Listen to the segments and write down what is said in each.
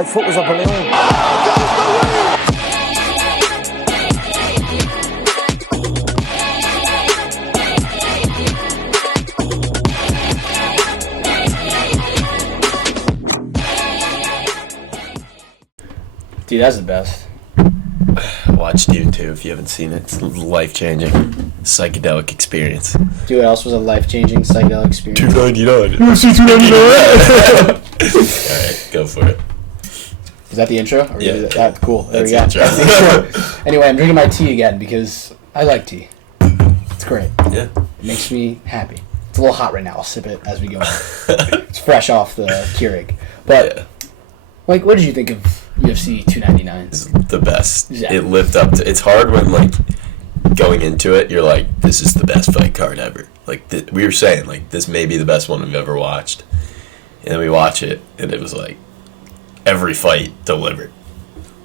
My foot was a balloon. Dude, that's the best. Watch Dune 2 if you haven't seen it. It's life-changing. Psychedelic experience. Dude, what else was a life-changing psychedelic experience? $2.99. UFC $2.99. Alright, go for it. Is that the intro? Or Yeah. Cool. There we go. That's That's the intro. Anyway, I'm drinking my tea again because I like tea. It's great. Yeah. It makes me happy. It's a little hot right now. I'll sip it as we go. It's fresh off the Keurig. But, Yeah. like, what did you think of UFC 299? It's the best. Yeah. It lived up to... It's hard when, like, going into it, you're like, this is the best fight card ever. Like, we were saying, like, this may be the best one we've ever watched. And then we watch it, and it was like, every fight delivered.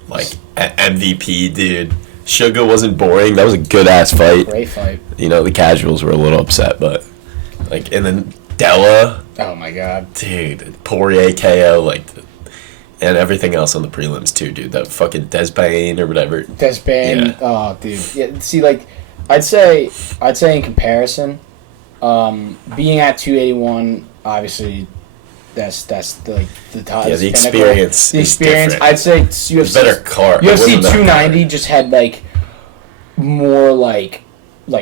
Like, MVP, dude. Sugar wasn't boring. That was a good-ass fight. Great fight. You know, the casuals were a little upset, but... Like, and then Della... Oh, my God. Dude, Poirier KO, like... And everything else on the prelims, too, dude. That fucking Despain or whatever. Despain, Yeah. oh, dude. Yeah, see, like, I'd say in comparison, being at 281, obviously, that's the top. Yeah, the experience The is experience, different. I'd say UFC. It's better card. It UFC wasn't that 290 hard. just had, like, more, like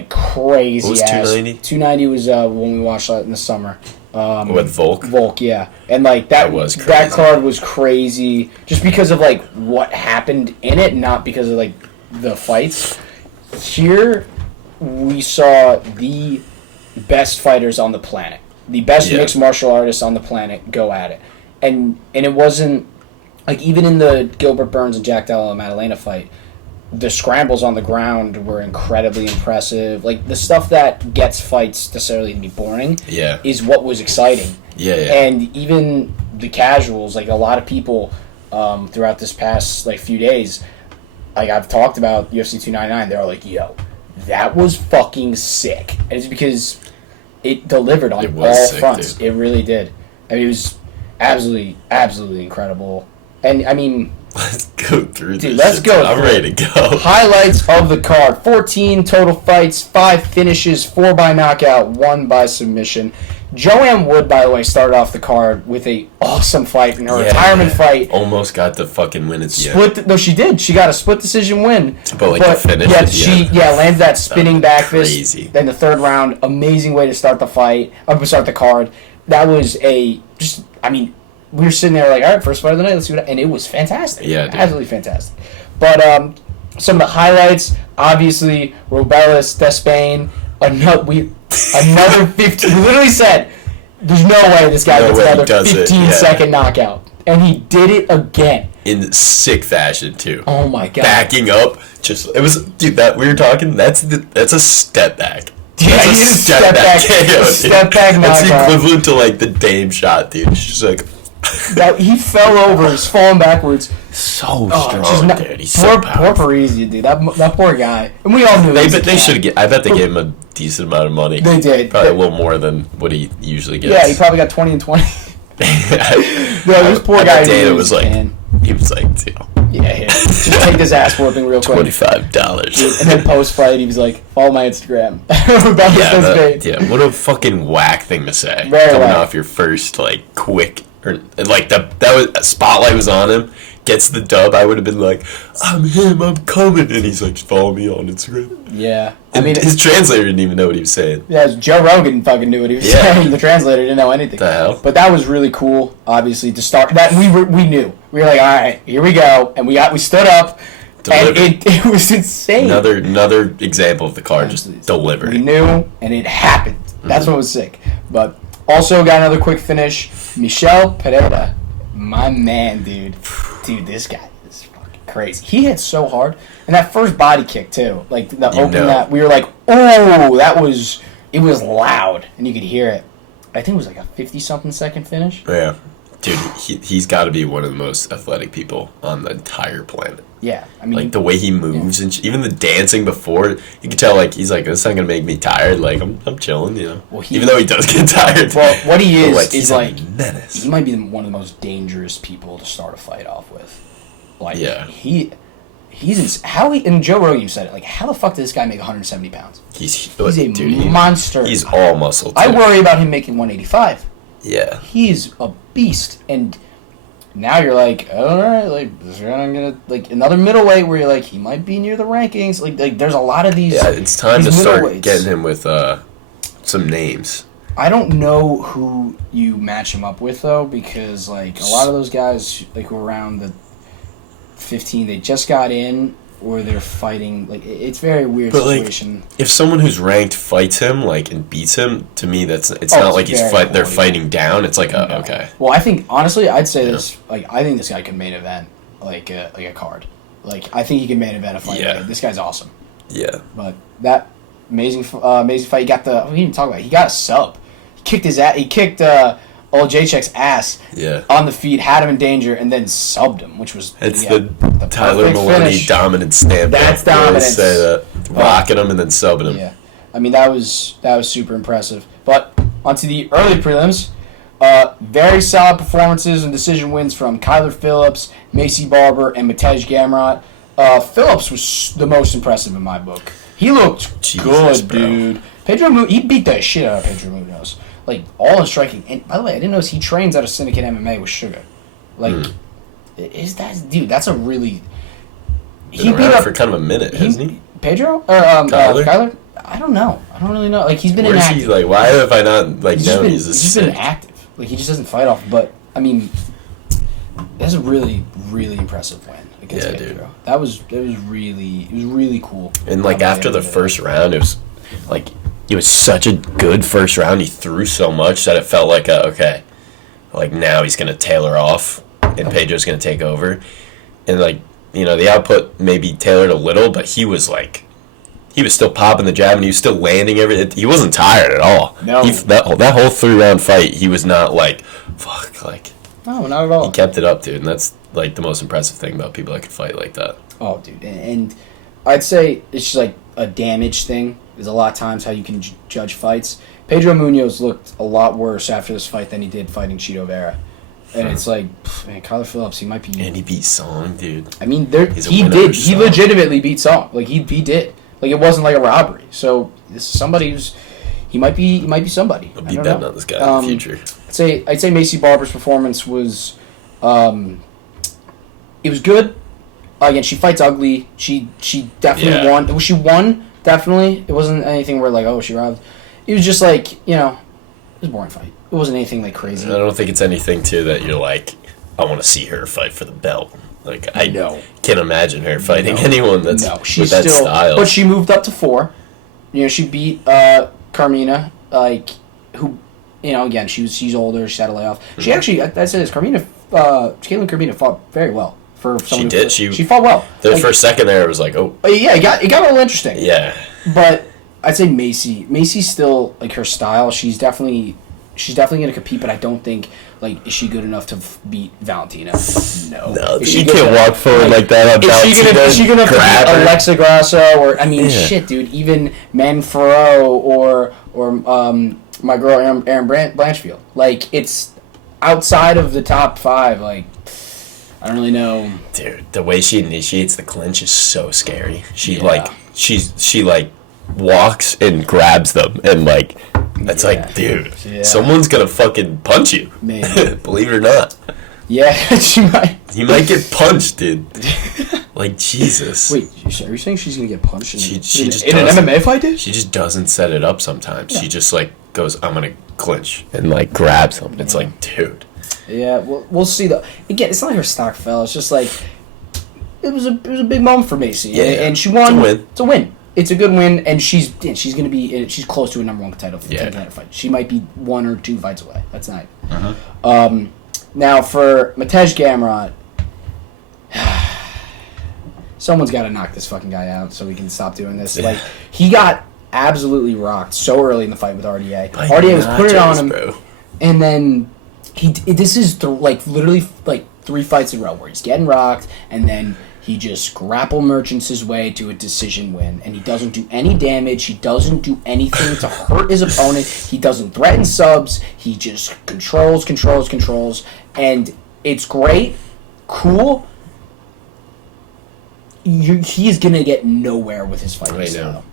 crazy What was ass. 290? 290 was when we watched that in the summer. With Volk? Volk, yeah. And, like, that was crazy. that card was crazy just because of, like, what happened in it, not because of, like, the fights. Here, we saw the best fighters on the planet. The best mixed martial artists on the planet go at it. And it wasn't... Like, even in the Gilbert Burns and Jack Della Maddalena fight, the scrambles on the ground were incredibly impressive. Like, the stuff that gets fights necessarily to be boring is what was exciting. Yeah. And even the casuals, like, a lot of people throughout this past, like, few days, like, I've talked about UFC 299, they're like, yo, that was fucking sick. And it's because it delivered on all sick, fronts. dude. It really did. I mean, it was absolutely incredible. And, I mean... Let's go through this. Dude, let's shit. go. I'm ready to go. Highlights of the card. 14 total fights, 5 finishes, 4 by knockout, 1 by submission. Joanne Wood, by the way, started off the card with a awesome fight in her retirement fight. Almost got the fucking win at the end. No, she did. She got a split decision win. But like the finish at the end. landed that spinning back crazy. fist. Then the third round, amazing way to start the fight. Start the card. That was we were sitting there like, all right, first fight of the night, let's see what... And it was fantastic. Yeah, dude. Absolutely fantastic. But some of the highlights, obviously, Robelis, Despain, another 15... We literally said, there's no way this guy gets another 15-second knockout. And he did it again. In sick fashion, too. Oh, my God. Backing up. Dude, that we were talking, that's a step back. Yeah, That's he a did a step back KO, dude. step back That's the knockout. equivalent to like the Dame shot, dude. She's like... He fell over. He's falling backwards. So Just strong, not, dude. He's so powerful. Poor Parisi, dude. That poor guy. And we all knew They should get. I bet they gave him a decent amount of money. They did. Probably a little more than what he usually gets. Yeah, he probably got 20 and 20. This poor I guy. bet Dana was like, he was like, yeah, just take this ass whooping real quick. $25. And then post fight, he was like, follow my Instagram. What a fucking whack thing to say. Very Coming whack. off your first like quick or like that was spotlight was on him. Gets the dub. I would have been like, I'm him. I'm coming, and he's like, follow me on Instagram. Yeah, I mean, his translator didn't even know what he was saying. Yeah, Joe Rogan fucking knew what he was saying. The translator didn't know anything. The hell? But that was really cool. Obviously, to start that we knew. We were like, all right, here we go, and we stood up, Delivered. and it was insane. Another example of the card just delivered. We knew, and it happened. That's what was sick. But also got another quick finish. Michel Pereira, my man, dude. Dude, this guy is fucking crazy. He hit so hard, and that first body kick too. Like the that we were like, oh, it was loud, and you could hear it. I think it was like a 50-something second finish. Yeah. dude, he's got to be one of the most athletic people on the entire planet. Yeah, I mean, like the way he moves and even the dancing before, you can tell like he's like, this is not gonna make me tired. Like I'm chilling, you know. Well, even though he does get tired. Well, what he is he's like a menace. He might be one of the most dangerous people to start a fight off with. Like and Joe Rogan said it. Like, how the fuck did this guy make 170 pounds? He's a monster. He's all muscle. Too. I worry about him making 185. Yeah, he's a beast, and now you're like, all right, like I'm gonna like another middleweight where you're like he might be near the rankings. Like there's a lot of these. Yeah, it's time to start getting him with some names. I don't know who you match him up with though, because like a lot of those guys like who are around the 15, they just got in. Or they're fighting, like, it's a very weird situation. Like, if someone who's ranked fights him, like, and beats him, to me, it's not like they're fighting down. It's like, okay. Well, I think, honestly, I'd say this, like, I think this guy could main event, like a card. Like, I think he can main event a fight. Yeah. Like, this guy's awesome. Yeah. But that amazing fight, he got we didn't talk about it. He got a sub. He kicked his ass, old Jacek's ass on the feet, had him in danger, and then subbed him, which was the Tyler Maloney dominant stamp. That's dominance. Say that. Rocking him and then subbing him. Yeah, I mean that was super impressive. But onto the early prelims, very solid performances and decision wins from Kyler Phillips, Macy Barber, and Matej Gamrot. Phillips was the most impressive in my book. He looked good, bro. Dude. He beat the shit out of Pedro Munoz. Like, all in striking. And, by the way, I didn't notice he trains out of Syndicate MMA with Sugar. Like, that's a really... He beat up for kind of a minute, hasn't he? Pedro? Or, Kyler? I don't know. I don't really know. Like, he's been inactive. He, like, why have I not, like, known he's a He's been inactive. Like, he just doesn't fight off. But, I mean, that's a really, really impressive win against Pedro. Dude. It was really cool. And, like, after the first round, it was, like... It was such a good first round. He threw so much that it felt like, like now he's going to tailor off and Pedro's going to take over. And, like, you know, the output maybe tailored a little, but he was still popping the jab and he was still landing everything. He wasn't tired at all. No. That whole 3-round fight, he was not like, fuck, like. No, not at all. He kept it up, dude. And that's, like, the most impressive thing about people that can fight like that. Oh, dude. And I'd say it's just, like, a damage thing. There's a lot of times how you can judge fights. Pedro Munoz looked a lot worse after this fight than he did fighting Chito Vera. And it's like, man, Kyler Phillips, he might be... And he beat Song, dude. I mean, he did. He legitimately beat Song. Like, he did. Like, it wasn't like a robbery. So, this is somebody who's... He might be somebody. I'll be betting on this guy in the future. I'd say Macy Barber's performance was... it was good. Again, she fights ugly. She definitely won. She won... Definitely. It wasn't anything where, like, oh, she robbed. It was just, like, you know, it was a boring fight. It wasn't anything, like, crazy. I don't think it's anything, too, that you're like, I want to see her fight for the belt. Like, I can't imagine her fighting anyone that's with that style. But she moved up to 4. You know, she beat Carmina, like, who, you know, again, she's older. She had a layoff. Mm-hmm. She actually, I'd say this, Caitlin Carmina fought very well. She did. She fought well. For a second there, it was like, oh. Yeah, it got a little interesting. Yeah. But I'd say Macy's still, like, her style. She's definitely going to compete, but I don't think, like, is she good enough to beat Valentina? No. She can't walk forward like that on Valentina. Is she going to beat Alexa Grasso? Or, I mean, shit, dude. Even Manfaro or my girl Erin Blanchfield. Like, it's outside of the top 5, like... I don't really know. Dude, the way she initiates the clinch is so scary. She walks and grabs them and like it's like, dude, someone's gonna fucking punch you. Maybe. Believe it or not. Yeah, she might. You might get punched, dude. Like, Jesus. Wait, are you saying she's gonna get punched in an MMA fight, dude? She just doesn't set it up sometimes. Yeah. She just like goes, I'm gonna clinch and like grabs him. It's like, dude. Yeah, we'll see though. Again, it's not like her stock fell. It's just like it was a big moment for Macy. Yeah, and she won. It's a win. It's a good win, and she's gonna be close to a number 1 title fight. She might be 1 or 2 fights away. That's not. Uh-huh. Now for Matej Gamrot, someone's got to knock this fucking guy out so we can stop doing this. Like, he got absolutely rocked so early in the fight with RDA. RDA was putting it on him, bro. And then This is literally like 3 fights in a row where he's getting rocked, and then he just grapple merchants his way to a decision win, and he doesn't do any damage. He doesn't do anything to hurt his opponent. He doesn't threaten subs. He just controls, and it's great, cool. He is gonna get nowhere with his fighting style.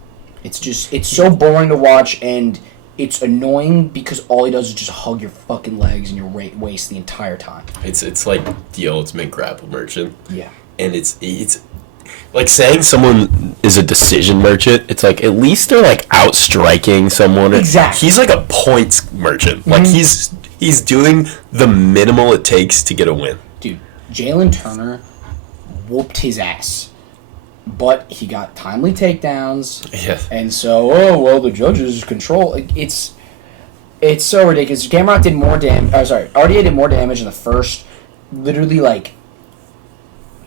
It's so boring to watch, and it's annoying because all he does is just hug your fucking legs and your waist the entire time. It's like the ultimate grapple merchant. Yeah. And it's like saying someone is a decision merchant. It's like at least they're like outstriking someone. Exactly. He's like a points merchant. Like he's doing the minimal it takes to get a win. Dude, Jalen Turner whooped his ass. But he got timely takedowns. Yeah. And so, the judges control. It's so ridiculous. Gamrot did more damage. RDA did more damage in the first, literally,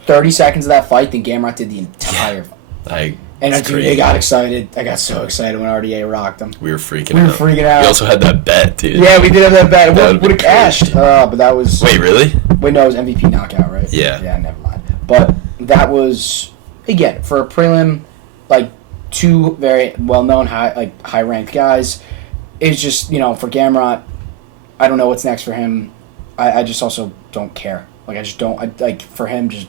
30 seconds of that fight than Gamrot did the entire fight. I got excited. I got so excited when RDA rocked him. We were freaking out. We also had that bet, dude. Yeah, we did have that bet. It would have cashed. But that was... Wait, really? Wait, no, it was MVP knockout, right? Yeah. Yeah, never mind. But that was... Again, for a prelim, 2 very well-known, high-ranked guys, it's just, for Gamrot, I don't know what's next for him. I just also don't care. I just don't... for him, just...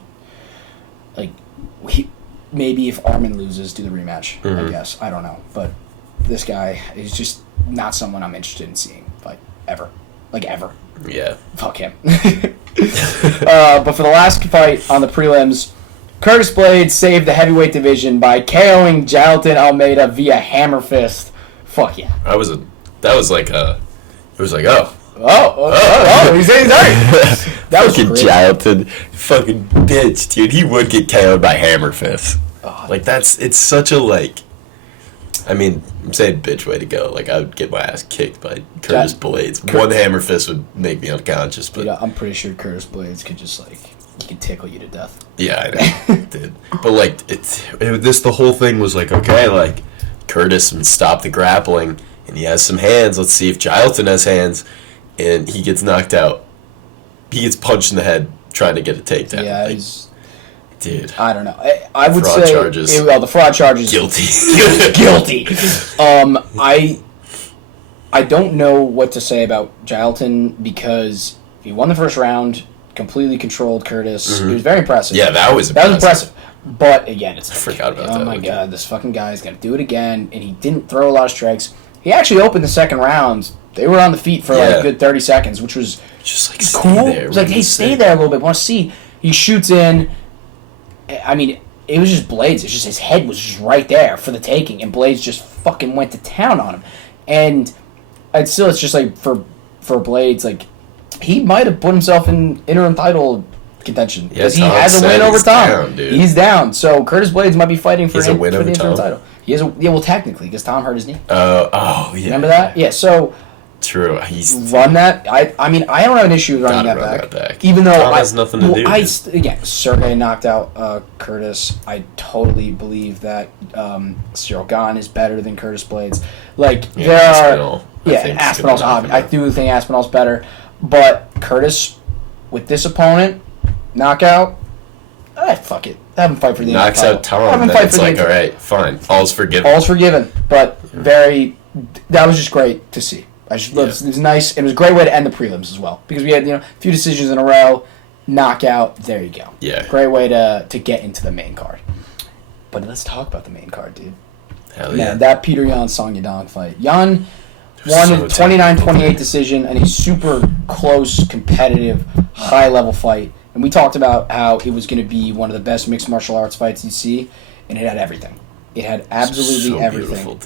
maybe if Armin loses, do the rematch, I guess. I don't know. But this guy is just not someone I'm interested in seeing, ever. Ever. Yeah. Fuck him. But for the last fight on the prelims... Curtis Blades saved the heavyweight division by KOing Jailton Almeida via hammer fist. Fuck yeah. It was like, oh. Oh, he's alright. That was fucking great. Jailton, fucking bitch, dude. He would get KO'd by hammer fist. It's such a, I'm saying bitch way to go. I would get my ass kicked by Curtis Blades. One hammer fist would make me unconscious, but... Dude, I'm pretty sure Curtis Blades could just, he could tickle you to death. Yeah, I know. Dude. But, the whole thing was okay, Curtis would stop the grappling, and he has some hands. Let's see if Jailton has hands, and he gets knocked out. He gets punched in the head trying to get a takedown. Yeah, dude. I don't know. I would fraud say... charges. The fraud charges... Guilty. Guilty. I don't know what to say about Jailton because he won the first round... completely controlled Curtis. It was very impressive. Yeah, that was impressive. But again, it's I forgot about that. Oh my god, this fucking guy is gonna do it again, and he didn't throw a lot of strikes. He actually opened the second round. They were on the feet for a good 30 seconds, which was just cool. There. It was hey, stay there a little bit. Want to see? He shoots in. It was just Blades. It's just his head was just right there for the taking, and Blades just fucking went to town on him. And it's just for Blades, he might have put himself in interim title contention because he has a win over Tom. He's down, so Curtis Blades might be fighting for the interim title. He has technically because Tom hurt his knee. Yeah. Remember that? Yeah. So true. Run that. I don't have an issue with running that back. Even though Tom has nothing to do. Sergey knocked out Curtis. I totally believe that Cyril Gahn is better than Curtis Blades. Aspinall. Aspinall's obvious. I do think Aspinall's better. But Curtis, with this opponent, knockout, fuck it. Have him fight for the knocks out Tom. Have him fight for the all right, fine. All's forgiven. But that was just great to see. It was nice. It was a great way to end the prelims as well because we had a few decisions in a row, knockout. There you go. Yeah. Great way to get into the main card. But let's talk about the main card, dude. Hell yeah. That Peter Yan Song Yadong fight. Yan won a 29-28 decision, and a super close, competitive, high-level fight. And we talked about how it was going to be one of the best mixed martial arts fights you see, and it had everything. It had absolutely everything.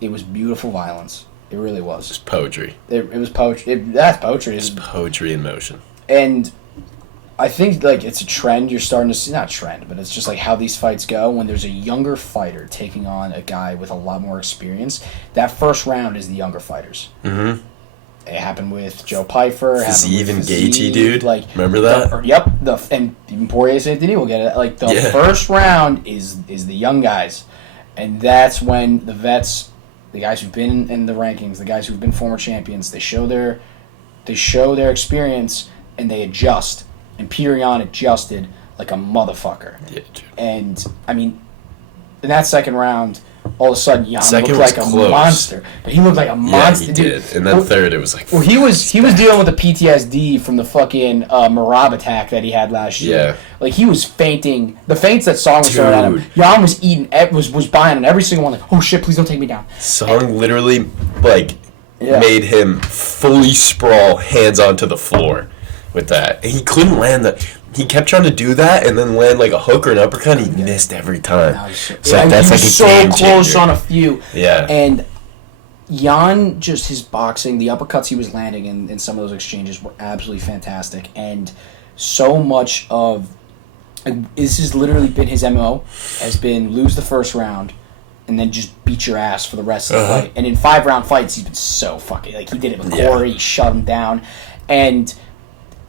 It was beautiful violence. It really was. It's poetry. It was poetry. That's poetry. It's poetry in motion. And I think it's a trend you're starting to see. Not trend, but it's just how these fights go. When there's a younger fighter taking on a guy with a lot more experience, that first round is the younger fighters. Mm-hmm. It happened with Joe Pyfer. Fiziev and Gaethje, dude. Remember that? Yep. And even Poirier St. Denis will get it. The first round is the young guys, and that's when the vets, the guys who've been in the rankings, the guys who've been former champions, they show their they show their experience and they adjust. And Peter Yan adjusted like a motherfucker. Yeah, dude. And I mean, in that second round, all of a sudden Yan Second looked like was a close. monster. But he looked like a monster. Yeah, he dude. did. And then third, it was like... Well, he was dealing with the PTSD from the fucking Marab attack that he had last year. Yeah. Like, he was fainting. The feints that Song was throwing at him, Yan was eating, was buying on every single one. Like, oh shit, please don't take me down. Song literally, like, made him fully sprawl hands onto the floor with that. And he couldn't land the... He kept trying to do that and then land like a hook or an uppercut. And he missed every time. That's like a game changer. Close on a few. Yeah. And Yan, just his boxing, the uppercuts he was landing in some of those exchanges were absolutely fantastic. And so much of this has literally been his MO, has been lose the first round and then just beat your ass for the rest of the fight. And in 5-round fights, he's been so fucking... Like, he did it with Corey. He shut him down. And,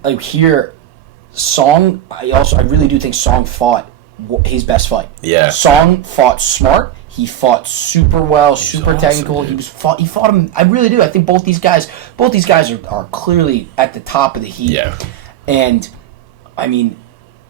like, here... Song, I really do think Song fought his best fight. Yeah. Song fought smart. He fought super well, super technical. Dude. He fought him. I really do. I think both these guys are clearly at the top of the heat. Yeah. And I mean,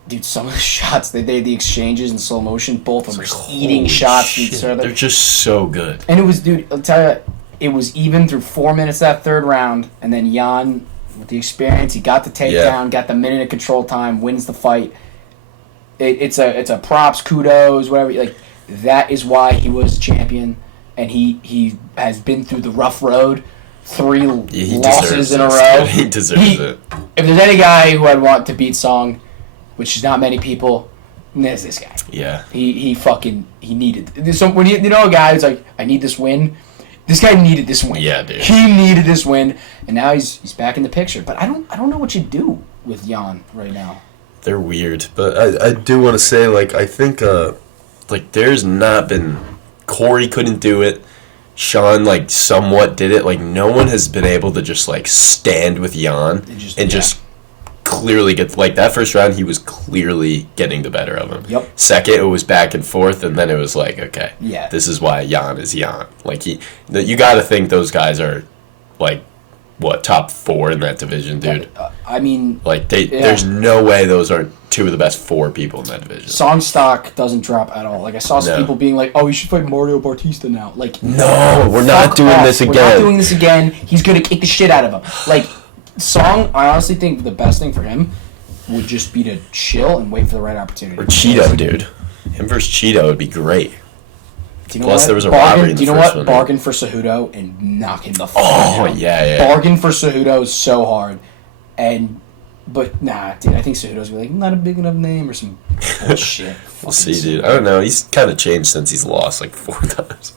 dude, some of the shots the exchanges in slow motion, both of them just eating shots from each other. They're just so good. And it was, dude, I'll tell you, it was even through 4 minutes that third round, and then Yan, with the experience, he got the takedown, got the minute of control time, wins the fight. It's a props, kudos, whatever. Like, that is why he was champion, and he has been through the rough road, 3 losses in a row. He deserves it. If there's any guy who I'd want to beat Song, which is not many people, there's this guy. Yeah. He needed. So when you know a guy who's like, I need this win. This guy needed this win. Yeah, dude. He needed this win, and now he's back in the picture. But I don't know what you do with Yan right now. They're weird, but I do want to say, like, I think like there's not been... Corey couldn't do it. Sean, like, somewhat did it. Like, no one has been able to just, like, stand with Yan and just clearly get... Like, that first round, he was clearly getting the better of him. Yep. Second, it was back and forth, and then it was like, okay, yeah, this is why Yan is Yan. Like, you got to think those guys are, like, what, top 4 in that division, dude? I mean... Like, there's no way those aren't 2 of the best 4 people in that division. Song stock doesn't drop at all. Like, I saw some people being like, oh, he should fight Mario Bautista now. Like, no, we're not doing this again. We're not doing this again. He's going to kick the shit out of him. Like, Song, I honestly think the best thing for him would just be to chill and wait for the right opportunity. Or Cheeto, dude. Him versus Cheeto would be great. Do you know Plus, what? there was a robbery in the Do you know first what? one. Bargain for Cejudo and knock him the fuck Oh, out. yeah. Bargain for Cejudo is so hard. But nah, dude, I think Cejudo's like, not a big enough name or some bullshit. We'll see, dude. I don't know. He's kind of changed since he's lost like 4 times.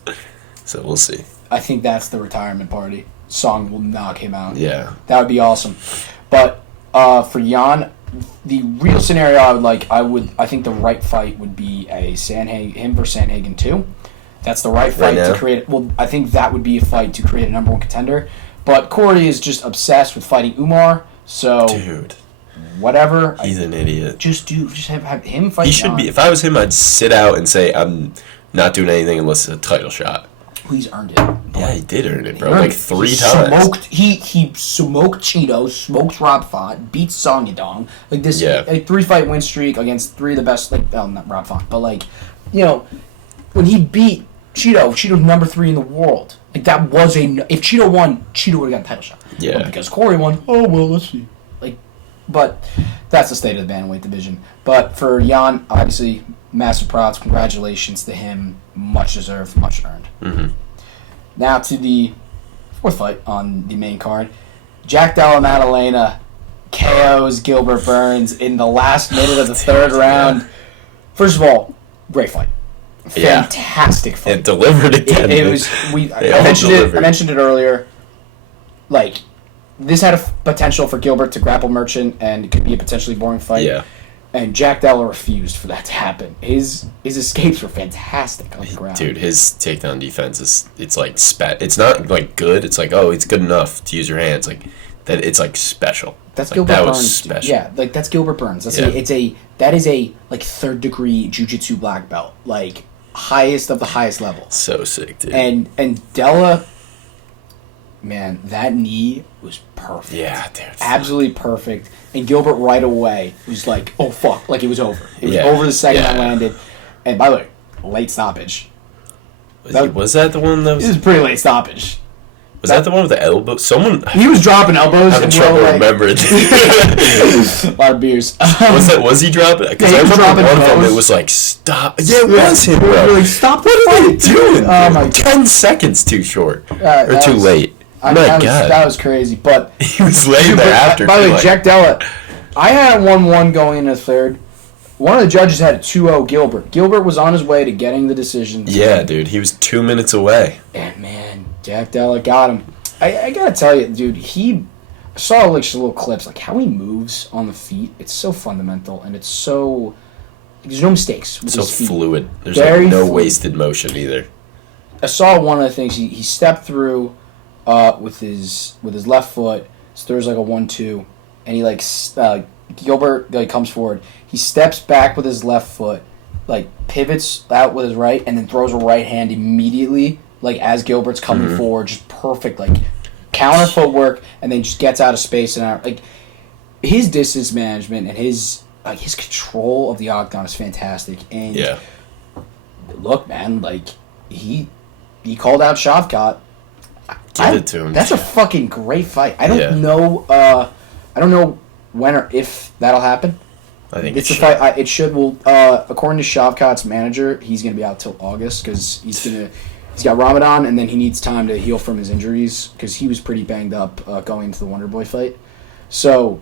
So we'll see. I think that's the retirement party. Song will knock him out. Yeah. That would be awesome. But for Yan, the real scenario I think the right fight would be him versus Sandhagen 2. That's the right fight to create. Well, I think that would be a fight to create a number 1 contender. But Corey is just obsessed with fighting Umar. So, dude, whatever. He's an idiot. Just have him fight. He should be. If I was him, I'd sit out and say I'm not doing anything unless it's a title shot. He's earned it. Yeah, he did earn it, bro. Like 3 times. He smoked Cheeto, smoked Rob Font, beat Song Yadong. Like this, a 3-fight win streak against 3 of the best. Like, not Rob Font, but like, you know, when he beat Cheeto's number 3 in the world. Like, that was if Cheeto won, Cheeto would have got a title shot. Yeah. But because Corey won, oh well, let's see. Like, but that's the state of the bantamweight division. But for Yan, obviously, massive props, congratulations to him. Much deserved, much earned. Mm-hmm. Now to the 4th fight on the main card. Jack Della Maddalena KOs Gilbert Burns in the last minute of the 3rd round. Yeah. First of all, great fight. Fantastic fight. It delivered again. I mentioned it earlier. Like, this had a potential for Gilbert to grapple Merchant, and it could be a potentially boring fight. Yeah. And Jack Della refused for that to happen. His escapes were fantastic on the ground. Dude, his takedown defense it's like it's not like good. It's like, oh, it's good enough to use your hands. Like that, it's like special. That's like, Gilbert that Burns. Was special. Yeah, like that's Gilbert Burns. That is a like 3rd degree jiu-jitsu black belt. Like, highest of the highest level. So sick, dude. And Della man, that knee was perfect. Yeah, dude. Absolutely perfect. And Gilbert right away was like, oh, fuck. Like, it was over. It was over the second I landed. And by the way, late stoppage. Was that the one that was... It was a pretty late stoppage. Was that the one with the elbow? Someone... He was dropping elbows. I'm having trouble remembering. A lot of beers. Was he dropping? Because I remember one of them, it was like, stop. Yeah, it was him, bro. Really, stop the What are they fight. doing? Oh, my God. 10 seconds too short. Or too late. My God. That was crazy. But he was laying there after. By the way, Jack Della, I had a 1-1 going into the third. One of the judges had a 2-0 Gilbert. Gilbert was on his way to getting the decision. Yeah, dude. He was 2 minutes away. And, man, Jack Della got him. I gotta tell you, dude, I saw like just little clips, like how he moves on the feet. It's so fundamental, and it's so... There's no mistakes with his feet. Fluid. There's Very no fluid. wasted motion either. I saw one of the things, he stepped through with his left foot, so there's like a 1-2, and he Gilbert comes forward. He steps back with his left foot, like pivots out with his right, and then throws a right hand immediately, like as Gilbert's coming forward, just perfect, like counter footwork, and then just gets out of space and out. Like his distance management and his control of the octagon is fantastic. And look, man, like he called out Shavkat. Give it to him. That's a fucking great fight. I don't know. I don't know when or if that'll happen. I think it's a fight. It should. Well, according to Shavkat's manager, he's gonna be out till August because he's got Ramadan, and then he needs time to heal from his injuries because he was pretty banged up going into the Wonder Boy fight. So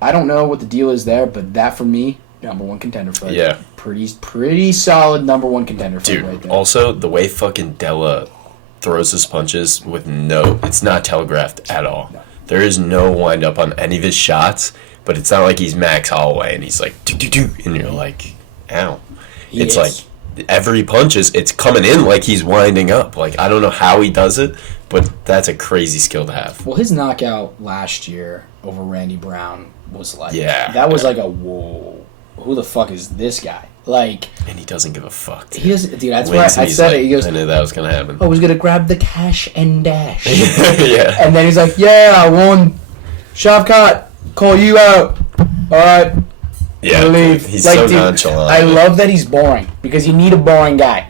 I don't know what the deal is there, but that for me, number one contender fight. Yeah, pretty solid number one contender fight. Dude, right there. Also the way fucking Della throws his punches with it's not telegraphed at all. No. There is no wind up on any of his shots, but it's not like he's Max Holloway and he's like do, and you're like, ow. It's like every punch it's coming in like he's winding up. Like I don't know how he does it, but that's a crazy skill to have. Well, his knockout last year over Randy Brown was like that was like a whoa. Who the fuck is this guy? Like, and he doesn't give a fuck. Dude. He doesn't, dude. That's why I said it. He goes, I knew that was gonna happen. I was gonna grab the cash and dash. Yeah. And then he's like, "Yeah, I won. Shavkat, call you out. All right." Yeah. Leave. He's like, so dude, nonchalant. I love that he's boring because you need a boring guy.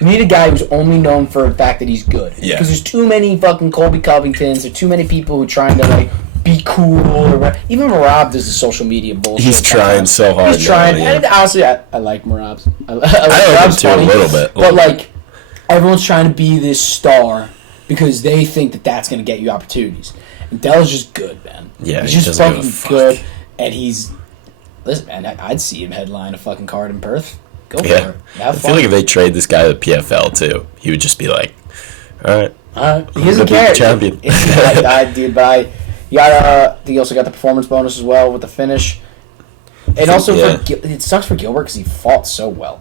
You need a guy who's only known for the fact that he's good. Yeah. Because there's too many fucking Colby Covingtons. There's too many people who are trying to like be cool or even Marab does the social media bullshit. He's trying so hard. He's trying. Now, yeah. And honestly, I like Marab's. I like him too a little bit. But like, everyone's trying to be this star because they think that that's going to get you opportunities. And Della's just good, man. Yeah, he's just fucking good. And he's... Listen, man, I'd see him headline a fucking card in Perth. Go for it. I feel like if they trade this guy to the PFL too, he would just be like, all right. He doesn't care. Champion. Dude, but he also got the performance bonus as well with the finish. And also, it sucks for Gilbert because he fought so well.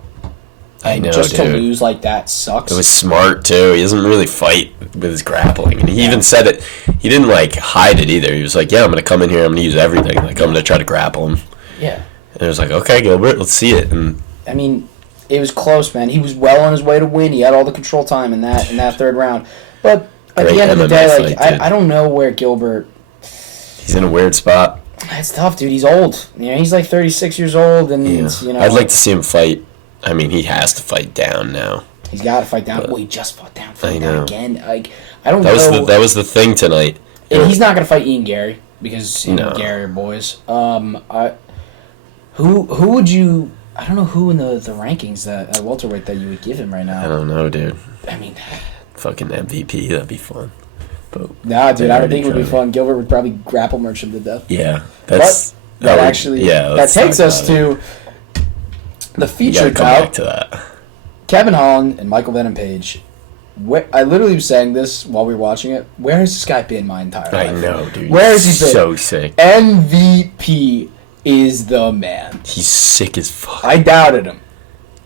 I know, just dude. to lose like that sucks. It was smart too. He doesn't really fight with his grappling, and he even said it. He didn't like hide it either. He was like, "Yeah, I'm gonna come in here. I'm gonna use everything. Like I'm gonna try to grapple him." Yeah. And it was like, "Okay, Gilbert, let's see it." And I mean, it was close, man. He was well on his way to win. He had all the control time in that third round. But at the end of the day, like I don't know where Gilbert. He's in a weird spot. It's tough, dude. He's old. You know, he's like 36 years old, and you know. I'd like to see him fight. I mean, he has to fight down now. He's got to fight down. Well, he just fought down. Fight down again. Like I don't know. That was the thing tonight. And he's not gonna fight Ian Gary because him and Gary are boys. Who would you? I don't know who in the rankings at welterweight that you would give him right now. I don't know, dude. I mean, fucking MVP. That'd be fun. But nah, dude, I don't think it would be fun. Gilbert would probably grapple merch him to death. Yeah, that takes us to the featured bout. To that. Kevin Holland and Michael Venom Page. I literally was saying this while we were watching it. Where has this guy been my entire life? I know, dude. Where has he been? So sick. MVP is the man. He's sick as fuck. I doubted him.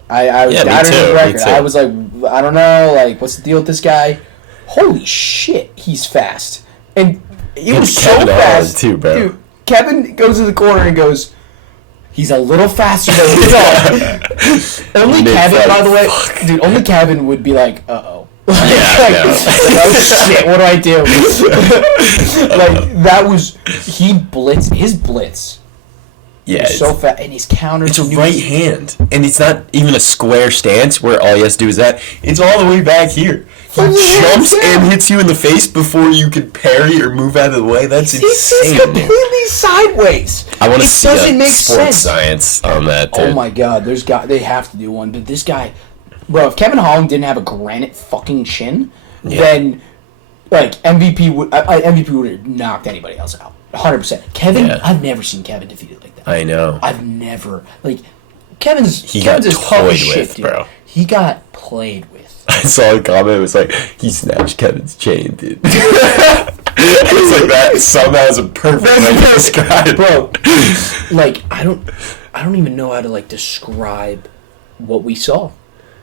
I was doubting his record. I was like, I don't know, like, what's the deal with this guy? Holy shit, he's fast. And he was so fast. Too, bro. Dude, Kevin goes to the corner and goes, he's a little faster than we thought. Only Kevin, by the way, dude, only Kevin would be like, uh-oh. Yeah, oh shit, what do I do? Like, that was, his blitz. Yeah, it's so fast, and his counter. It's a right hand, and it's not even a square stance where all he has to do is that. It's all the way back here. He jumps and hits you in the face before you could parry or move out of the way. That's insane. He's completely sideways. I want to see a sports science on that, dude. Oh my god, they have to do one. But this guy, bro, if Kevin Holland didn't have a granite fucking chin, then like MVP would have knocked anybody else out. 100%. Kevin, I've never seen Kevin defeated like that. I know. I've never, like, Kevin's got as tough as shit, with, dude. bro. He got played with. I saw a comment. It was like, he snatched Kevin's chain, dude. It's like that somehow is a perfect way to describe, bro. Like, I don't even know how to like describe what we saw.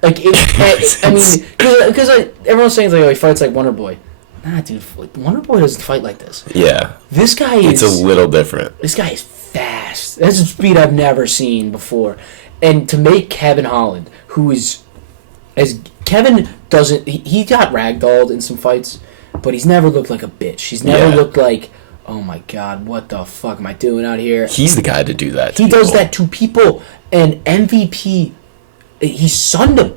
Like, I mean, because everyone's saying like, oh, he fights like Wonder Boy. Nah, dude, Wonder Boy doesn't fight like this. Yeah. This guy It's a little different. This guy is fast. That's a speed I've never seen before. And to make Kevin Holland, who is, as Kevin doesn't, he got ragdolled in some fights, but he's never looked like a bitch. He's never looked like, oh my god, what the fuck am I doing out here? He's the guy to do that to He does that to people. And MVP, he sunned him.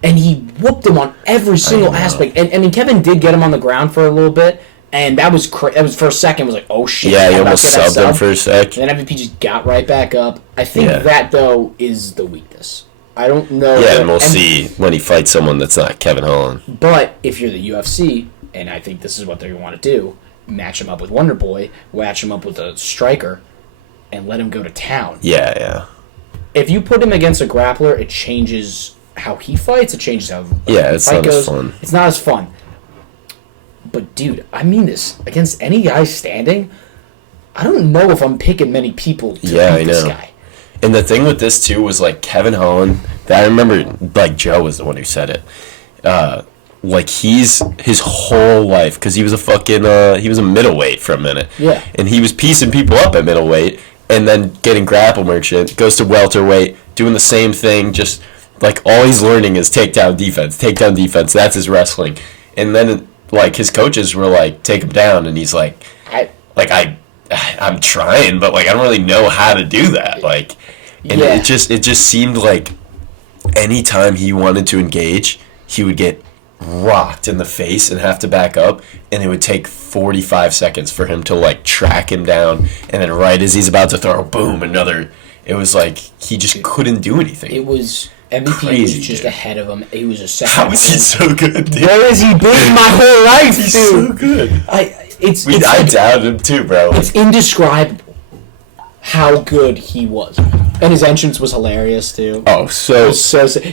And he whooped him on every single aspect. And I mean, Kevin did get him on the ground for a little bit, and that was for a second. Was like, oh shit! Yeah, he almost subbed him for a sec. And then MVP just got right back up. I think that though is the weakness. I don't know. Yeah, and we'll see when he fights someone that's not Kevin Holland. But if you're the UFC, and I think this is what they want to do, match him up with Wonder Boy, match him up with a striker, and let him go to town. Yeah. If you put him against a grappler, it changes how he fights. It changes how it's fight not goes. as fun. It's not as fun. But dude, I mean this against any guy standing. I don't know if I'm picking many people to beat this guy. And the thing with this too was like Kevin Holland. I remember like Joe was the one who said it. Like his whole life, because he was he was a middleweight for a minute. Yeah. And he was piecing people up at middleweight, and then getting grapple merchant, goes to welterweight, doing the same thing, just. Like, all he's learning is takedown defense. That's his wrestling. And then, like, his coaches were like, take him down. And he's like, I'm trying, but, like, I don't really know how to do that. Like, and it just seemed like anytime he wanted to engage, he would get rocked in the face and have to back up. And it would take 45 seconds for him to, like, track him down. And then right as he's about to throw, boom, another. It was like he just couldn't do anything. It was... MVP Crazy, was just ahead of him. He was a second. How is he so good, dude? Where has he been my whole life, He's dude? so good. I doubted him too, bro. It's indescribable how good he was. And his entrance was hilarious, too. Oh, so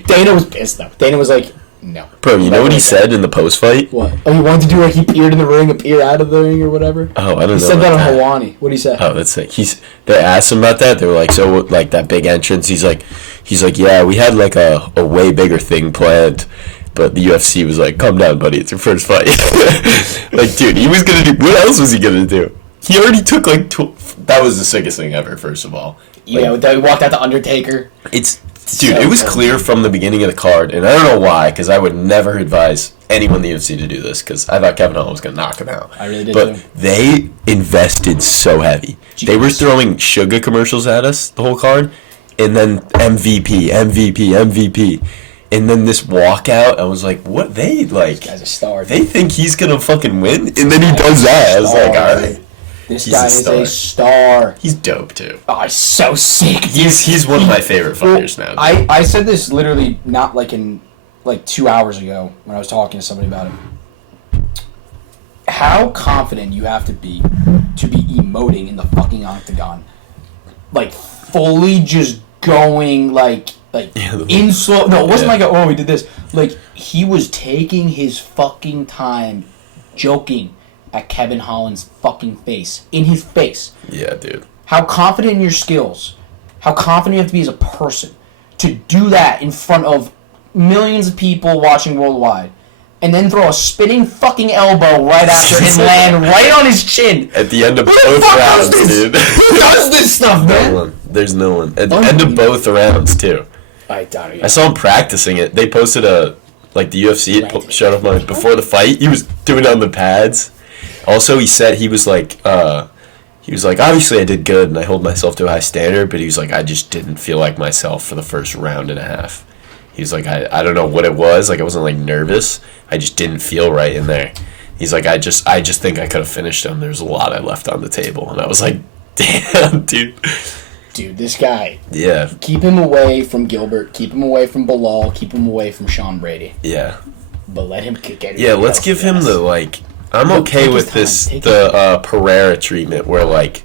Dana was pissed, though. Dana was like, no. Bro, you know what he said in the post-fight? What? Oh, he wanted to do like he peered in the ring, appeared out of the ring, or whatever? Oh, I don't know. He said that on Hawani. What did he say? Oh, that's it. They asked him about that. They were like, so, like, that big entrance. He's like, yeah, we had, like, a way bigger thing planned. But the UFC was like, calm down, buddy. It's your first fight. Like, dude, he was going to do... What else was he going to do? He already took, like... That was the sickest thing ever, first of all. Yeah, like, they walked out the Undertaker. Dude, it was clear from the beginning of the card, and I don't know why, because I would never advise anyone in the UFC to do this, because I thought Kevin Holland was going to knock him out. I really did, but too. They invested so heavy. Jeez. They were throwing sugar commercials at us the whole card, and then MVP. And then this walkout, I was like, what? This guy's a star. They think he's going to fucking win? And then he does that. I was like, all right. This guy is a star. He's dope, too. Oh, he's so sick. He's one of my favorite fighters now. I said this literally not like 2 hours ago when I was talking to somebody about it. How confident you have to be emoting in the fucking octagon. Like, fully just going, in slow... No, it wasn't like, oh, he did this. Like, he was taking his fucking time joking at Kevin Holland's fucking face. In his face. Yeah, dude. How confident in your skills. How confident you have to be as a person. To do that in front of millions of people watching worldwide. And then throw a spinning fucking elbow right after and land right on his chin. At the end of both rounds, dude. Who does this stuff, man? No one. There's no one. At the end of both rounds, too. I doubt it. I saw him practicing it. They posted a Like the UFC showed off my before the fight. He was doing it on the pads. Also, he said he was like, obviously I did good and I hold myself to a high standard, but he was like, I just didn't feel like myself for the first round and a half. He was like, I don't know what it was. Like I wasn't like nervous. I just didn't feel right in there. He's like, I just think I could have finished him. There's a lot I left on the table, and I was like, damn, dude. Dude, this guy. Yeah. Keep him away from Gilbert. Keep him away from Bilal. Keep him away from Sean Brady. Yeah. But let him kick it. Yeah, let's give him the, like... I'm okay with this, the Pereira treatment, where, like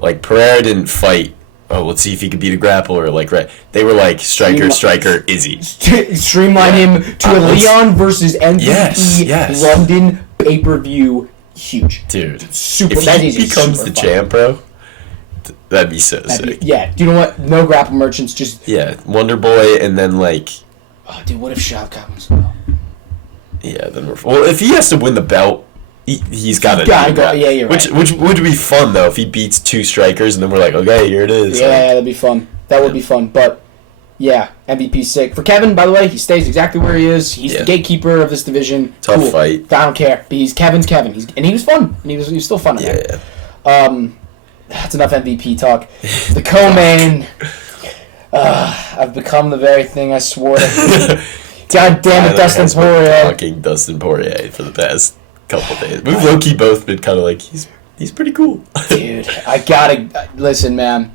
Pereira didn't fight, oh, let's see if he could beat a grappler, like, right. They were like, striker, Izzy. Streamline him to a Leon versus MVP London pay-per-view, huge. Dude. Super. If he becomes the champ, bro... That'd be so sick. Yeah. Do you know what? No grapple merchants, just... Yeah, Wonder Boy, and then, like... Oh, dude, what if Shavkat wins the belt? Yeah, then we're... Well, if he has to win the belt, he's got to go. Yeah, you're right. Which would be fun, though, if he beats 2 strikers, and then we're like, okay, here it is. Yeah, that'd be fun. That would be fun. But, yeah, MVP's sick. For Kevin, by the way, he stays exactly where he is. He's the gatekeeper of this division. Tough fight. I don't care. But Kevin's Kevin. And he was fun. And he was still fun. Yeah. That's enough MVP talk. The co-main. I've become the very thing I swore to. God damn it, Dustin Poirier. Talking Dustin Poirier for the past couple days. We've low-key both been kind of like, he's pretty cool. Dude, I gotta... Listen, man.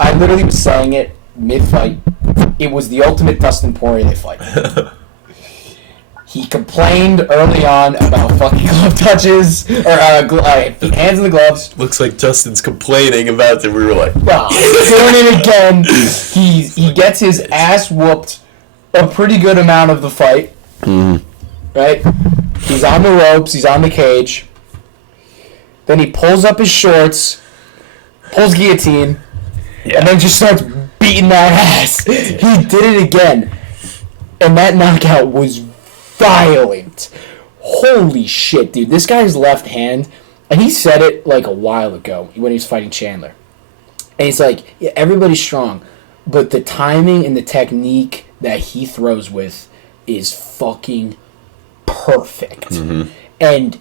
I literally was saying it mid-fight. It was the ultimate Dustin Poirier fight. He complained early on about fucking glove touches, or hands in the gloves. Looks like Justin's complaining about it. We were like, well, doing it again. He gets his ass whooped a pretty good amount of the fight. Right? He's on the ropes. He's on the cage. Then he pulls up his shorts, pulls guillotine, and then just starts beating that ass. He did it again. And that knockout was violent. Holy shit, dude. This guy's left hand, and he said it like a while ago when he was fighting Chandler. And he's like, yeah, everybody's strong, but the timing and the technique that he throws with is fucking perfect. And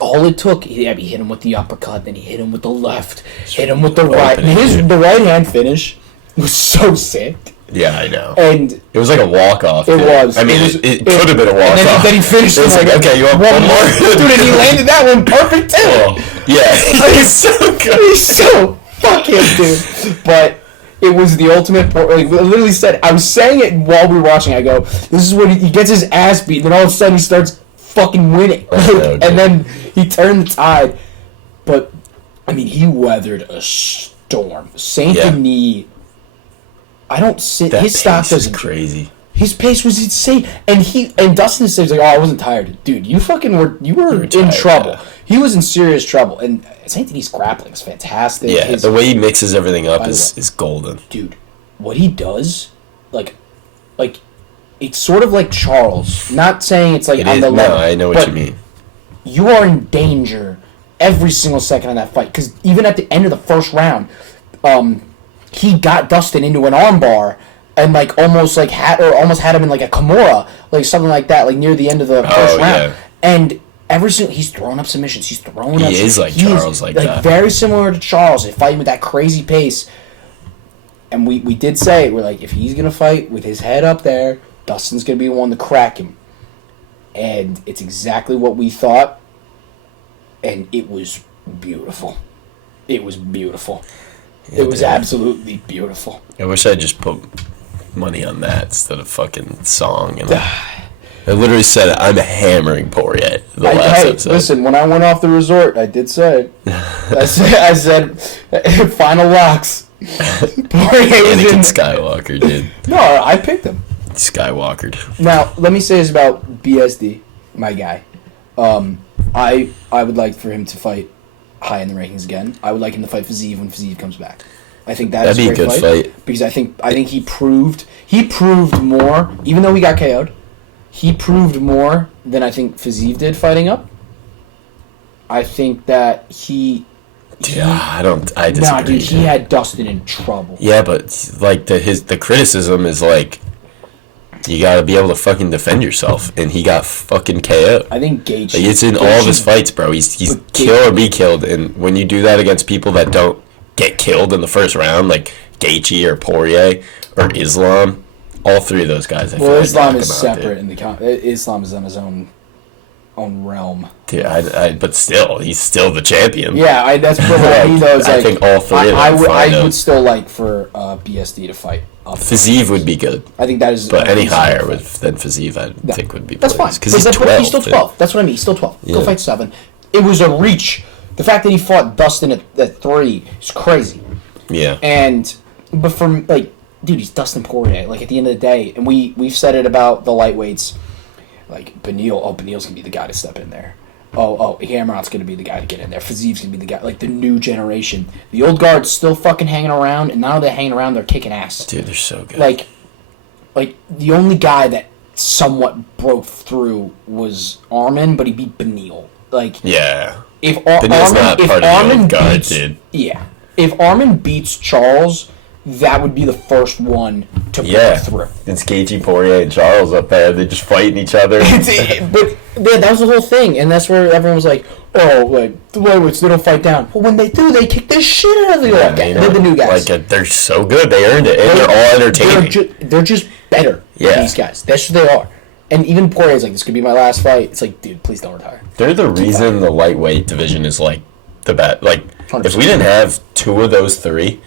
all it took, he hit him with the uppercut, then he hit him with the left, hit him with the right. And the right hand finish was so sick. Yeah, I know. And it was like a walk-off. It was. I mean, it could have been a walk-off. And then he finished it. It was like, okay, you want one more? Dude, and he landed that one perfect, too. Oh, yeah. He's so good. He's so fucking dude. But it was the ultimate... Like, I literally said... I was saying it while we were watching. I go, this is what he gets his ass beat, and then all of a sudden he starts fucking winning. And then he turned the tide. But, I mean, he weathered a storm. Saint Denis... I don't sit. That his stock doesn't. Crazy. His pace was insane, and Dustin says like, "Oh, I wasn't tired, dude. You fucking were. You were in trouble. Yeah. He was in serious trouble." And Saint Denis' grappling is fantastic. Yeah, the way he mixes everything up is golden. Dude, what he does, like, it's sort of like Charles. Not saying it's like on the level. No, I know what you mean. You are in danger every single second of that fight because even at the end of the first round, he got Dustin into an armbar and almost had him in like a Kimura, like something like that, like near the end of the first round. Yeah. And he's throwing up submissions. He is like Charles like that. Very similar to Charles, fighting with that crazy pace. And we did say, we're like, if he's gonna fight with his head up there, Dustin's gonna be the one to crack him. And it's exactly what we thought. And it was beautiful. It was beautiful. Yeah, it was absolutely beautiful. I wish I just put money on that instead of fucking song. And I literally said, I'm hammering Poirier the last episode. Listen, when I went off the resort, I did say, I said, final locks. Poirier was in Skywalker, dude. No, I picked him. Skywalkered. Now, let me say this about BSD, my guy. I would like for him to fight high in the rankings again. I would like him to fight Fiziev when Fiziev comes back. I think that'd be a good fight because I think he proved more, even though he got KO'd. He proved more than I think Fiziev did fighting up. I think that I disagree. Nah, dude, he had Dustin in trouble. Yeah, but like the criticism is like You gotta be able to fucking defend yourself, and he got fucking KO'd. I think Gaethje. Like, it's in all of his fights, bro. He's kill or be killed, and when you do that against people that don't get killed in the first round, like Gaethje or Poirier or Islam, all three of those guys. I feel like Islam is separate in the Islam is in his own realm. Dude, but still, he's still the champion. Yeah, that's what I mean. Though, I think all three of them. I would still like for BSD to fight. Fiziev would be good. I think that is. But any higher than Fiziev, I think would be. That's fine because he's 12. He's still 12. That's what I mean. He's still 12. Yeah. Go fight 7. It was a reach. The fact that he fought Dustin at 3 is crazy. Yeah. But from like, dude, he's Dustin Poirier. Like at the end of the day, and we've said it about the lightweights. Like Beneil's gonna be the guy to step in there. Hammerot's gonna be the guy to get in there. Fiziev's gonna be the guy. Like the new generation. The old guard's still fucking hanging around, and now they're hanging around. They're kicking ass. Dude, they're so good. Like the only guy that somewhat broke through was Armin, but he beat Beneil. Like yeah, if Armin beats, dude. Yeah, if Armin beats Charles, that would be the first one to break through. It's Gaethje, Poirier, and Charles up there. They're just fighting each other. But that was the whole thing, and that's where everyone was like, "Oh, like the lightweights, they don't fight down." But when they do, they kick the shit out of the old guys. They're the new guys. Like they're so good, they earned it, and they're all entertaining. They're just better. Yeah, these guys. That's what they are. And even Poirier's like, "This could be my last fight." It's like, dude, please don't retire. They're the reason the lightweight division is like the best. Like 100%. If we didn't have 2 of those 3.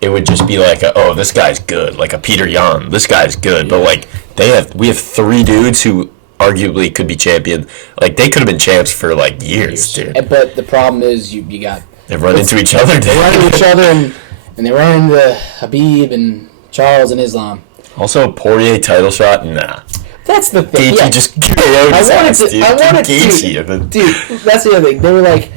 It would just be like, this guy's good, like a Peter Yan. This guy's good, but like we have 3 dudes who arguably could be champion. Like they could have been champs for like years, dude. But the problem is you got they run into each other. They run into each other, and they run into Habib and Charles and Islam. Also, Poirier title shot, nah. That's the thing. Gaethje just KO'd his ass, dude. Dude, that's the other thing. They were like.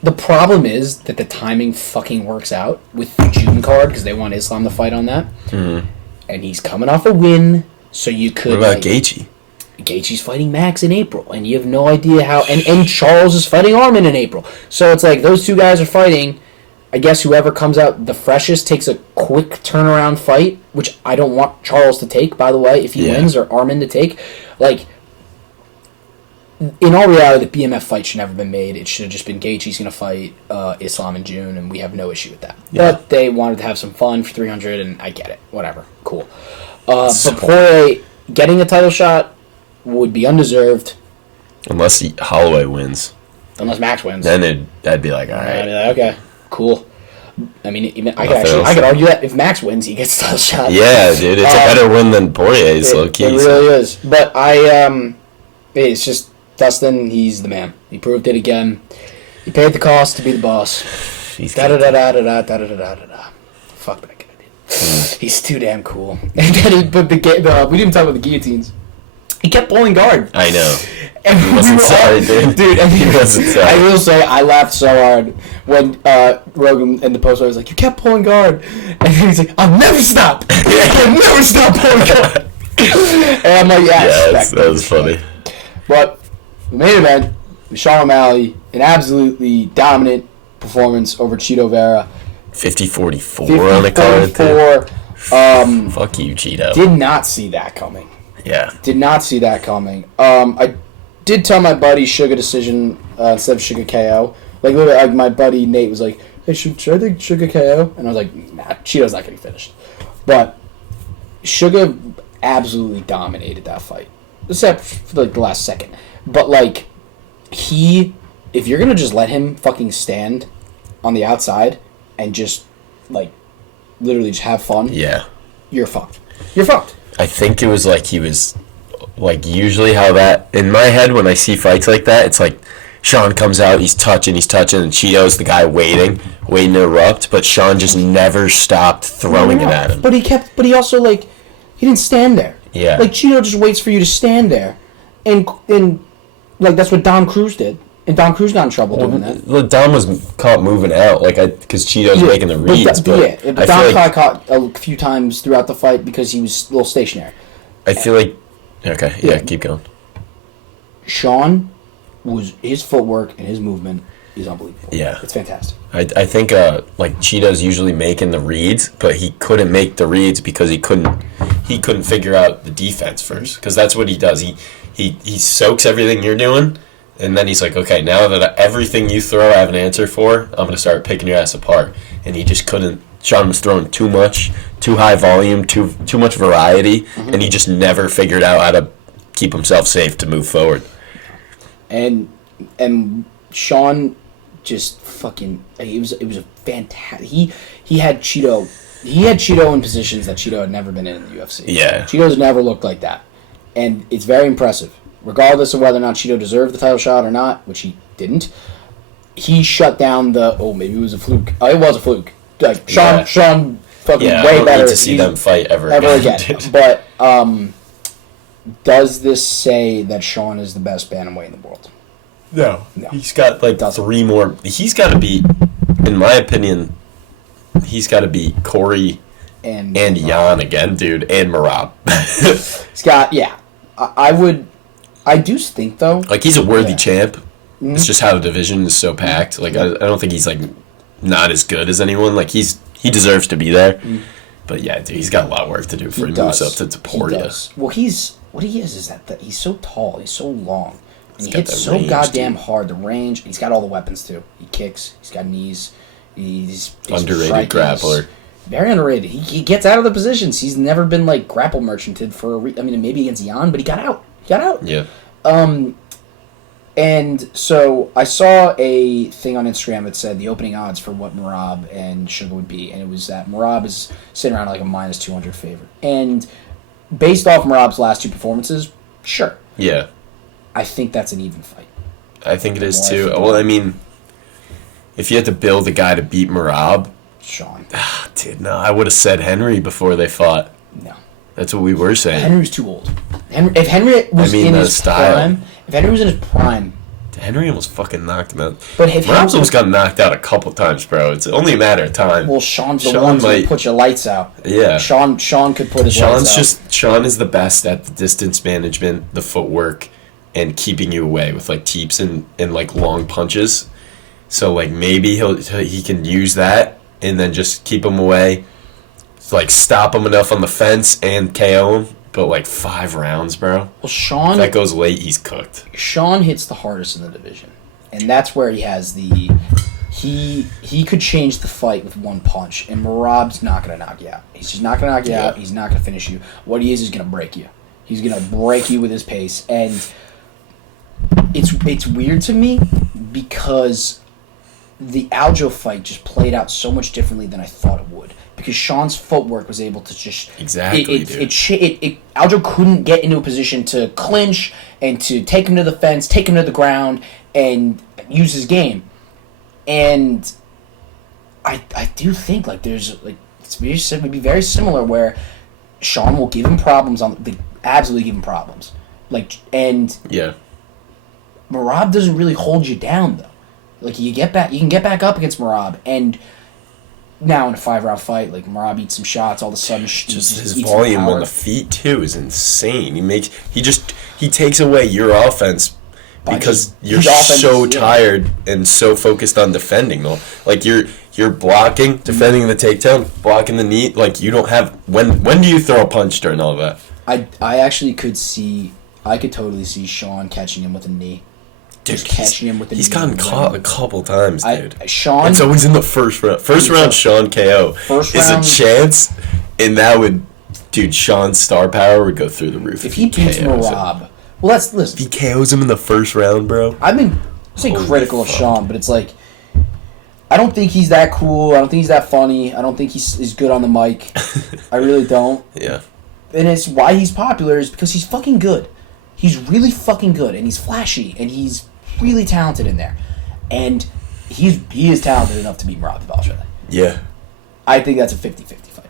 The problem is that the timing fucking works out with the June card because they want Islam to fight on that. Mm-hmm. And he's coming off a win, so you could... What about Gaethje? Gaethje's fighting Max in April, and you have no idea how... And Charles is fighting Armin in April. So it's like those 2 guys are fighting. I guess whoever comes out the freshest takes a quick turnaround fight, which I don't want Charles to take, by the way, if he wins, or Armin to take. Like... In all reality, the BMF fight should never have been made. It should have just been Gaethje's going to fight Islam in June, and we have no issue with that. Yeah. But they wanted to have some fun for 300, and I get it. Whatever. Cool. But Poirier getting a title shot would be undeserved. Unless Holloway wins. Unless Max wins. Then I'd be like, all right. I'd be like, okay, cool. I mean, I could argue that if Max wins, he gets a title shot. Yeah, dude. It's a better win than Poirier's, low-key. It really is. But it's just... Dustin, he's the man. He proved it again. He paid the cost to be the boss. Da-da-da-da-da-da-da-da-da-da. Fuck that guy, dude. He's too damn cool. And then we didn't talk about the guillotines. He kept pulling guard. I know. And he wasn't sorry, dude. And he wasn't sorry. I will say, I laughed so hard when Rogan in the post was like, "You kept pulling guard," and he's like, "I'll never stop. I'll never stop pulling guard." And I'm like, "Yeah, that was funny." But the main event, Sean O'Malley, an absolutely dominant performance over Cheeto Vera. 50-44 on the card. 50-44. Fuck you, Cheeto. Did not see that coming. Yeah. Did not see that coming. I did tell my buddy Sugar decision instead of Sugar KO. Like, literally, my buddy Nate was like, "Hey, should I think Sugar KO?" And I was like, "Nah, Cheeto's not getting finished." But Sugar absolutely dominated that fight, except for like the last second. But like, if you're gonna just let him fucking stand on the outside and just like literally just have fun, you're fucked. You're fucked. I think it was like he was like usually how that in my head when I see fights like that, it's like Sean comes out, he's touching, and Cheeto's the guy waiting to erupt, but Sean just never stopped throwing it at him. But he also like he didn't stand there. Yeah. Like Cheeto just waits for you to stand there, and like that's what Dom Cruz did, and Dom Cruz got in trouble doing that. Well, Dom was caught moving out, like because Cheeto's making the reads. But Dom got caught a few times throughout the fight because he was a little stationary. I feel like keep going. Sean his footwork and his movement is unbelievable. Yeah, it's fantastic. I think like Cheeto's usually making the reads, but he couldn't make the reads because he couldn't he couldn't figure out the defense first, because that's what he does. He soaks everything you're doing, and then he's like, okay, now that everything you throw I have an answer for, I'm going to start picking your ass apart. And he just couldn't. Sean was throwing too much, too high volume, too much variety, and he just never figured out how to keep himself safe to move forward. And Sean just fucking, it was a fantastic. He had Cheeto in positions that Cheeto had never been in the UFC. Yeah, Cheeto's never looked like that, and it's very impressive. Regardless of whether or not Cheeto deserved the title shot or not, which he didn't, he shut down maybe it was a fluke. Oh, it was a fluke. Like Sean fucking way I don't better. need to see them fight ever again. But does this say that Sean is the best bantamweight in the world? No. He's got like 3 more. He's got to beat, in my opinion, he's got to beat Corey and Jan again, dude, and Merab. He's got, I do think, though. Like, he's a worthy champ. Mm-hmm. It's just how the division is so packed. Like, I don't think he's, like, not as good as anyone. Like, he deserves to be there. Mm-hmm. But, yeah, dude, he's got a lot of work to do before he moves up to Topuria. Well, what he is that he's so tall, he's so long. And he hits so range, goddamn hard. The range. He's got all the weapons, too. He kicks. He's got knees. He's underrated grappler. Very underrated. He gets out of the positions. He's never been, like, grapple merchanted for I mean, maybe against Jan, but he got out. Yeah. And so I saw a thing on Instagram that said the opening odds for what Merab and Sugar would be, and it was that Merab is sitting around like a minus 200 favorite. And based off Merab's last 2 performances, sure. Yeah. I think that's an even fight. I think it is too. Well, I mean, if you had to build a guy to beat Merab, Sean. Dude, no, I would have said Henry before they fought. No. That's what we were saying. Henry's too old. If Henry was in his prime, Henry almost fucking knocked him out. But if Merab's almost got knocked out a couple times, bro. It's only a matter of time. Well, Sean's the one who put your lights out. Yeah. Sean could put his lights out. Sean is the best at the distance management, the footwork, and keeping you away with like teeps and like long punches. So like maybe he can use that and then just keep him away, like stop him enough on the fence and KO him. But like 5 rounds, bro. Well, Sean, if that goes late, he's cooked. Sean hits the hardest in the division, and that's where he has the. He could change the fight with one punch, and Merab's not gonna knock you out. He's just not gonna knock you out. He's not gonna finish you. What he is gonna break you. He's gonna break you with his pace, and it's weird to me because the Aljo fight just played out so much differently than I thought it would. Because Sean's footwork was able to just Aljo couldn't get into a position to clinch and to take him to the fence, take him to the ground, and use his game. And I do think like there's like it would be very similar where Sean will give him problems absolutely give him problems, like and yeah. Merab doesn't really hold you down though. Like you can get back up against Merab and. Now in a 5-round fight, like Merab eats some shots, all of a sudden just his volume on the feet too is insane. He takes away your offense because you're so tired and so focused on defending though. Like you're blocking, defending the takedown, blocking the knee. Like you don't have when do you throw a punch during all of that? I actually could totally see Sean catching him with a knee. Dude, catching him with the he's gotten caught a couple times, dude. Sean, it's always in the first round. First round, Sean KO is a chance, and that would, dude. Sean's star power would go through the roof if he beats Merab. Well, listen. If he KOs him in the first round, bro. I've been critical of Sean, but it's like I don't think he's that cool. I don't think he's that funny. I don't think he's good on the mic. I really don't. Yeah. And it's why he's popular is because he's fucking good. He's really fucking good, and he's flashy, and he's really talented in there. And he is talented enough to beat Merab Dvalishvili. Yeah. I think that's a 50-50 fight.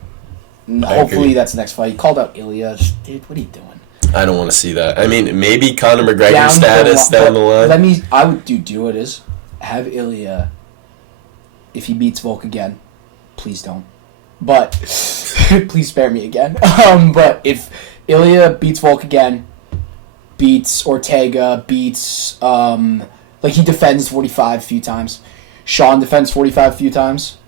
Hopefully that's the next fight. He called out Ilya. Dude, what are you doing? I don't want to see that. I mean, maybe Conor McGregor status down the line. I would do you know what it is? Have Ilya, if he beats Volk again, please don't. But, please spare me again. But if Ilya beats Volk again, beats Ortega, beats, he defends 45 a few times. Sean defends 45 a few times.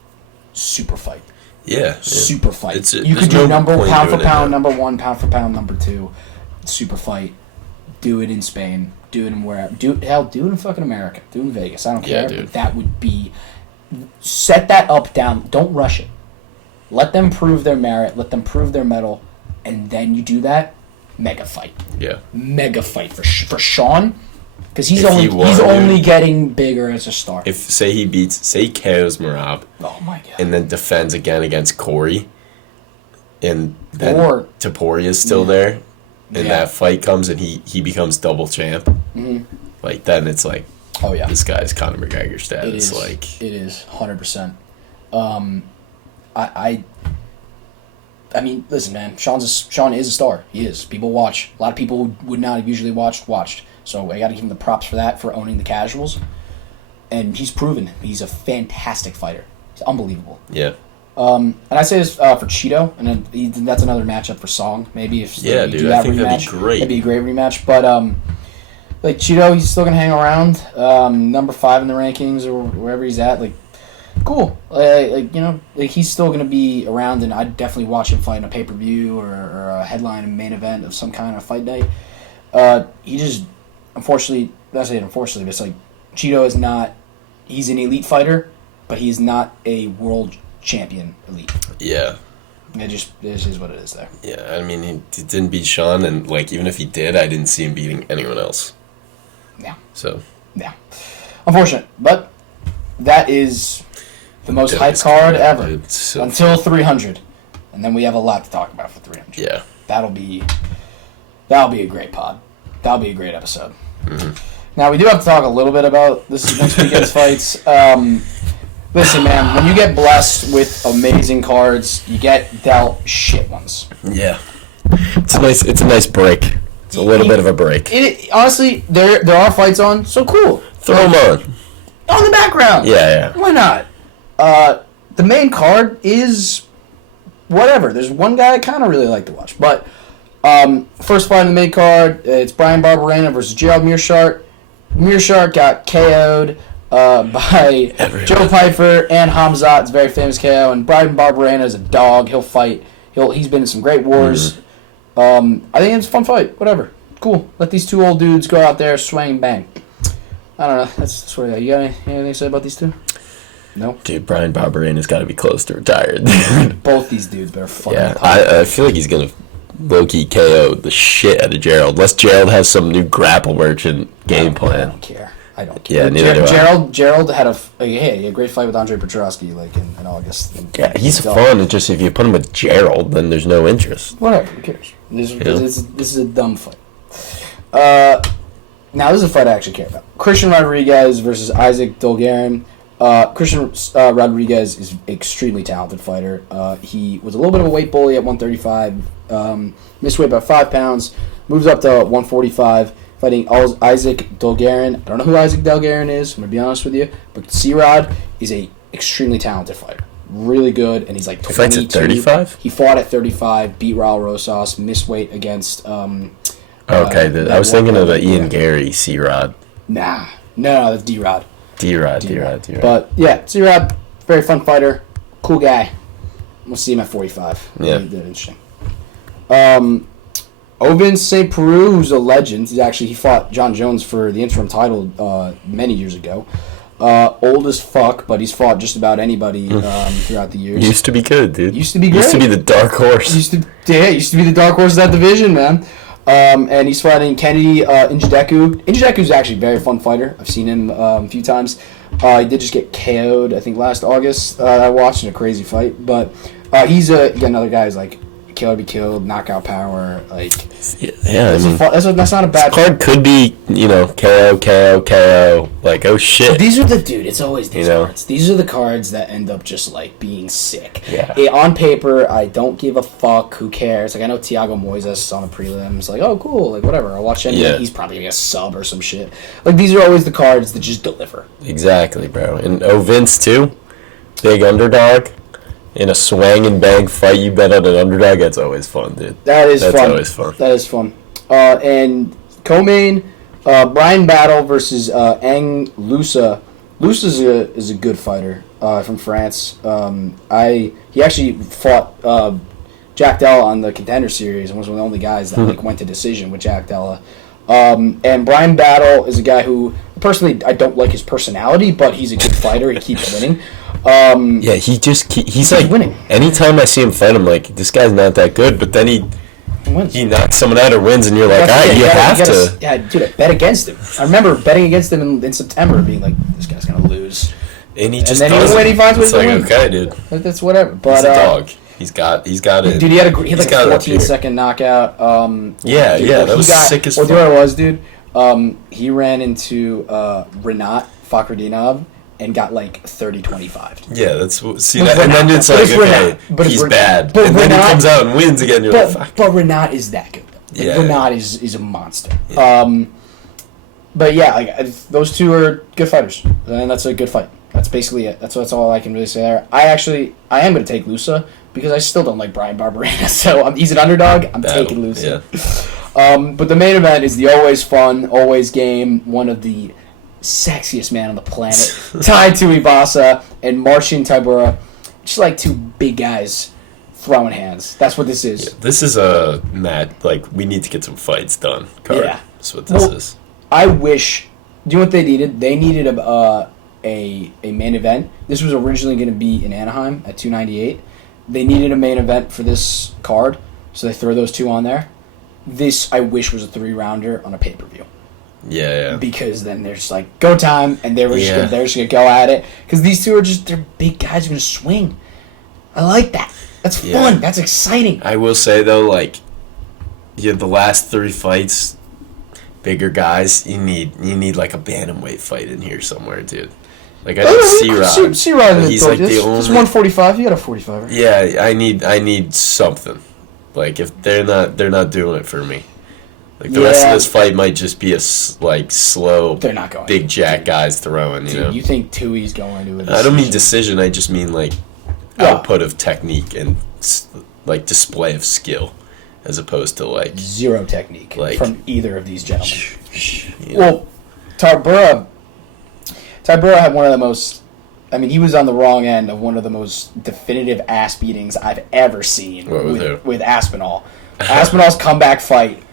Super fight. Yeah. Super fight. You there's could do no point pound for doing it pound, now. number 1, pound for pound, number 2. Super fight. Do it in Spain. Do it in wherever. Do it in fucking America. Do it in Vegas. I don't care. dude. But that would be... Set that up, down. Don't rush it. Let them prove their merit. Let them prove their mettle. And then you do that. Mega fight. Yeah. Mega fight for Sean. Because he's If he only won, he's dude. only getting bigger as a star. Say he KOs Marab, Oh my god. and then defends again against Corey, and then Or- Toporia's still there, and Yeah. that fight comes and he becomes double champ. Mhm. Like then it's like, Oh yeah. this guy's Conor McGregor It status. is. Like It is 100%. I mean, listen, man. Sean is a star. He is. People watch. A lot of people who would not have usually watched. So I got to give him the props for that, for owning the casuals. And he's proven he's a fantastic fighter. He's unbelievable. yeah, And I say this for Cheeto, and then that's another matchup for Song. Maybe if Yeah, they dude, do I that think rematch, that'd be great. That'd be a great rematch. But like Cheeto, he's still gonna hang around, number 5 in the rankings or wherever he's at. Like, cool. Like he's still gonna be around, and I'd definitely watch him fight in a pay-per-view or a headline, a main event of some kind of fight night. He just, unfortunately, not saying unfortunately, but it's like Cheeto is not. He's an elite fighter, but he is not a world champion elite. yeah, It is what it is there. yeah. I mean, he didn't beat Sean, and like even if he did, I didn't see him beating anyone else. Yeah. So Yeah. Unfortunate, but that is the most hype card ever Dude, so until 300, and then we have a lot to talk about for 300. yeah. That'll be a great pod. That'll be a great episode. Mm-hmm. Now we do have to talk a little bit about this next weekend's fights. Listen, man, when you get blessed with amazing cards, you get dealt shit ones. Yeah, it's a nice break. It's a little bit of a break. Honestly, there are fights on, so cool. Throw them On the background. Yeah. Why not? The main card is whatever. There's one guy I kind of really like to watch. But first fight on the main card, it's Brian Barberena versus Gerald Meerschaert. Meerschaert got KO'd by Joe Pyfer and Hamzat. It's a very famous KO. And Brian Barberena is a dog. He'll fight. He's been in some great wars. I think it's a fun fight. Whatever. Cool. Let these two old dudes go out there, swing and bang. I don't know. That's what I got. You got anything to say about these two? No? Dude, Brian Barberena's got to be close to retired. Both these dudes better fucking Yeah, pop. I feel like he's going to low-key KO the shit out of Gerald. Unless Gerald has some new grapple merchant game I plan. don't care. I don't care. Yeah, neither do I. Gerald had a great fight with Andre Petrosky like in August. Yeah, he's fun. It's just if you put him with Gerald, then there's no interest. Whatever. Who cares? This is a dumb fight. Now this is a fight I actually care about. Christian Rodriguez versus Isaac Dolgaren. Christian Rodriguez is an extremely talented fighter. He was a little bit of a weight bully at 135. Missed weight by 5 pounds. Moves up to 145. Fighting Isaac Dolgaren. I don't know who Isaac Dolgaren is. I'm going to be honest with you. But C-Rod is a extremely talented fighter. Really good. And he's like 22. Fights at 35? He fought at 35. Beat Raul Rosas. Missed weight against... Okay, I was thinking of the Ian Gary C-Rod. Nah. No, that's D-Rod. D-Rod. But yeah, C-Rod, very fun fighter, cool guy. We'll see him at 45. Yeah. They're interesting. Ovin St. Peru, who's a legend. He fought John Jones for the interim title many years ago. Old as fuck, but he's fought just about anybody throughout the years. Used to be good, dude. Used to be great. Used to be the dark horse. Used to be the dark horse of that division, man. And he's fighting Kennedy Njodeku. Njodeku actually a very fun fighter. I've seen him a few times. He did just get KO'd, I think, last August. I watched in a crazy fight. But he's another guy who's like, kill or be killed, knockout power. Like, yeah, I mean, that's not a bad card could be, KO. Like, oh shit. These are it's always these cards. These are the cards that end up just like being sick. Yeah. On paper, I don't give a fuck. Who cares? Like, I know Thiago Moises is on the prelims. Like, oh, cool. Like, whatever. I'll watch him. Yeah. He's probably gonna get a sub or some shit. Like, these are always the cards that just deliver. Exactly, bro. And Vince too, big underdog. In a swang and bang fight, you bet on an underdog. That's always fun, dude. That's fun. Always fun. That is fun. And co-main, Brian Battle versus Ang Lusa. Lusa is a good fighter. from France. He actually fought Jack Della on the Contender Series and was one of the only guys that like went to decision with Jack Della. And Brian Battle is a guy who, personally, I don't like his personality, but he's a good fighter. He keeps winning. Yeah, he's like winning. Anytime I see him fight, I'm like, this guy's not that good. But then he knocks someone out or wins, and you're like, all right, you have to. Yeah, dude, I bet against him. I remember betting against him in September, being like, this guy's gonna lose. And he just then does when he finds ways it's like, to win. okay, dude. That's whatever. But He's a dog. He's got it. Dude, he had like a 14-second knockout. That was sick as fuck. Do you know what it was, dude? He ran into Renat Fakhretdinov and got like 30-25. Yeah, and then it's like, okay, he's bad. And then he comes out and wins again. You're like, fuck. But Renat is that good. Yeah. Renat is a monster. Yeah. But yeah, like those two are good fighters, and that's a good fight. That's basically it. That's all I can really say there. I am going to take Lusa because I still don't like Brian Barberena. So he's an underdog. I'm taking Lusa. Yeah. But the main event is the always fun, always game, one of the sexiest man on the planet, Tai Tuivasa and Marcin Tybura. Just like two big guys throwing hands. That's what this is. Yeah, this is a match. Like, we need to get some fights done. Card. Yeah, that's what this is. I wish. Do you know what they needed? They needed a main event. This was originally going to be in Anaheim at 298. They needed a main event for this card, so they throw those two on there. This, I wish, was a 3-rounder on a pay-per-view. Yeah. Because then they're just like, go time, and they're just going to go at it. Because these two they're big guys who are going to swing. I like that. That's fun. That's exciting. I will say, though, like, the last 3 fights, bigger guys, you need like a bantamweight fight in here somewhere, dude. Like, I think C-Rod. C-Rod, he's like the only. It's 145. You got a 45. Right? Yeah, I need something. Like, if they're not doing it for me. Like, the rest of this fight might just be a slow. They're not going. Big jack guys throwing. You know. You think Tui's going to a decision? I don't mean decision. I just mean like output of technique and like display of skill, as opposed to like zero technique from either of these gentlemen. Well, Tybura had one of the most. I mean, he was on the wrong end of one of the most definitive ass beatings I've ever seen with Aspinall. Aspinall's comeback fight.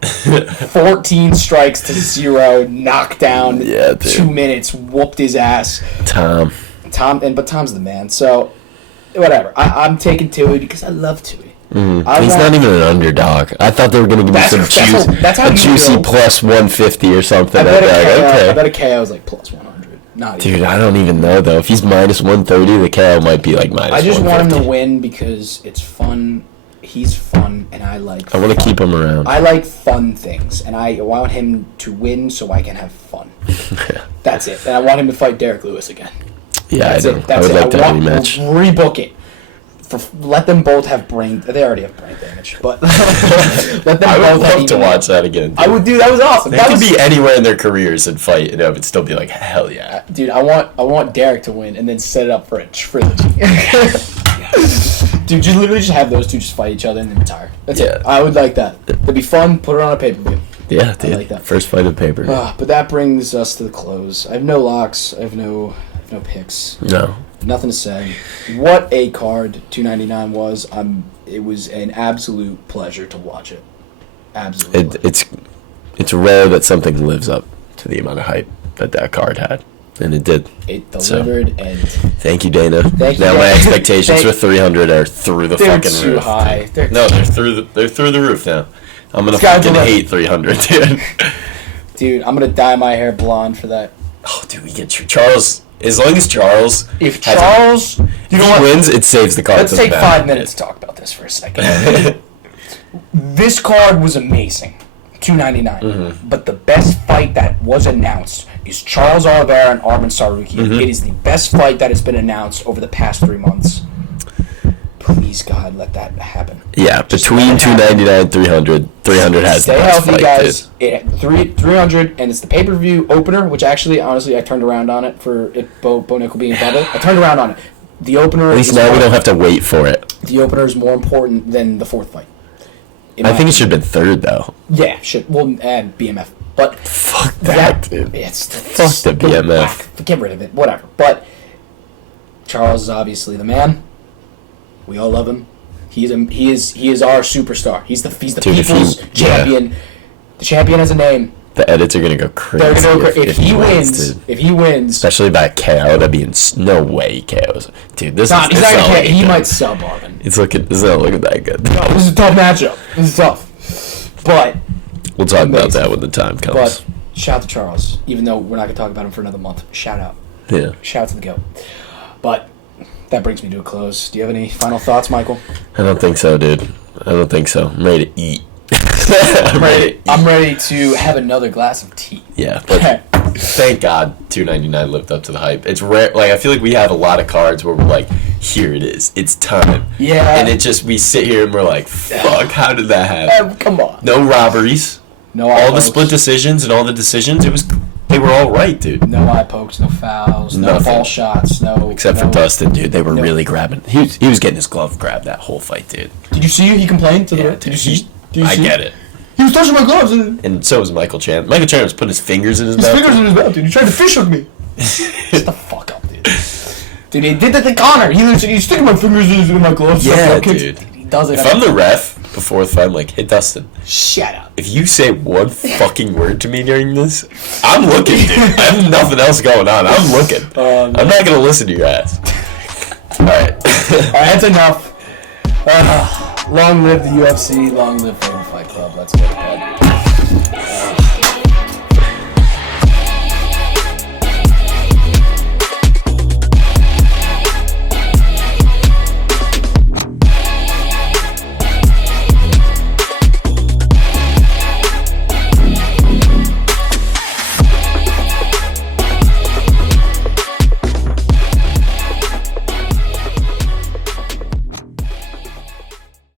14 strikes to 0, knockdown. 2 minutes, whooped his ass. But Tom's the man. So, whatever. I'm taking Tui because I love Tui. He's not even an underdog. I thought they were going to give me some juicy plus 150 or something. I bet a KO was like plus 100. Dude, I don't even know, though. If he's minus 130, the KO might be like minus 150. I just want him to win because it's fun. He's fun, and I like I want to keep him around. I like fun things, and I want him to win so I can have fun. That's it. And I want him to fight Derek Lewis again. Yeah, I would like that rematch. Rebook it. Let them both have brain. They already have brain damage, but let them I both would love to watch that again. Dude. I would do. That was awesome. They could be anywhere in their careers and fight, and I would still be like, hell yeah, dude. I want Derek to win, and then set it up for a trilogy. Dude, just literally have those two just fight each other and then retire. That's it. I would like that. It'd be fun. Put it on a pay-per-view. Yeah, dude. I like that. First fight of paper. But that brings us to the close. I have no locks. I have no picks. No. Nothing to say. What a card 299 was. It was an absolute pleasure to watch it. Absolutely. It's rare that something lives up to the amount of hype that card had. And it did. It delivered, and thank you, Dana. Now my expectations for 300 are through the fucking roof. They're too high. They're through the roof now. I'm gonna fucking hate 300, dude. Dude, I'm gonna dye my hair blonde for that. Oh, dude, we get Charles. As long as Charles, if Charles wins, it saves the card. Let's take 5 minutes to talk about this for a second. This card was amazing. 299. But the best fight that was announced is Charles Oliveira and Arman Sarukian. It is the best fight that has been announced over the past 3 months. Please, God, let that happen. Yeah, between 299 300 has the best fight. Stay healthy, guys. 300, and it's the pay-per-view opener, which actually, honestly, I turned around on it for Bo Nickel being bubble. I turned around on it. The opener. At least now we don't have to wait for it. The opener is more important than the fourth fight. I think it should have been third, though. Yeah, should. We'll add BMF. But fuck that, dude. Fuck the BMF. Get rid of it. Whatever. But Charles is obviously the man. We all love him. He is our superstar. He's the people's champion. The champion has a name. The edits are gonna go crazy. They're gonna go crazy. If he wins, especially by KO, that'd be no way he KOs. Dude, he's not gonna KO. He might sub Marvin. It's not looking that good. No, this is a tough matchup. This is tough. But we'll talk about that when the time comes. But shout out to Charles, even though we're not gonna talk about him for another month. Shout out. Yeah. Shout out to the GOAT. But that brings me to a close. Do you have any final thoughts, Michael? I don't think so, dude. I don't think so. I'm ready to eat. I'm ready to have another glass of tea. Yeah, but thank God $2.99 lived up to the hype. It's rare. Like, I feel like we have a lot of cards where we're like, here it is. It's time. Yeah. And it just, we sit here and we're like, fuck, how did that happen? Come on. No robberies. No all the split decisions and all the decisions, they were all right, dude. No eye pokes, no fouls, no fall shots, no. Except for Dustin, dude. They were really grabbing. He was getting his glove grabbed that whole fight, dude. Did you see he complained to the? Did you see? I get it. He was touching my gloves. And so was Michael Chan. Michael Chan was putting his fingers in his mouth. His fingers in his mouth, dude. He tried to fish with me. Shut the fuck up, dude. Dude, he did that to Connor. He's sticking my fingers in my gloves. Yeah, dude. He does it. If I'm the ref before the fight, I'm like, hey, Dustin. Shut up. If you say one fucking word to me during this, I'm looking, dude. I have nothing else going on. I'm looking. I'm not going to listen to your ass. All right. All right, that's enough. Long live the UFC. Long live Faber Fight Club. Let's go to bed.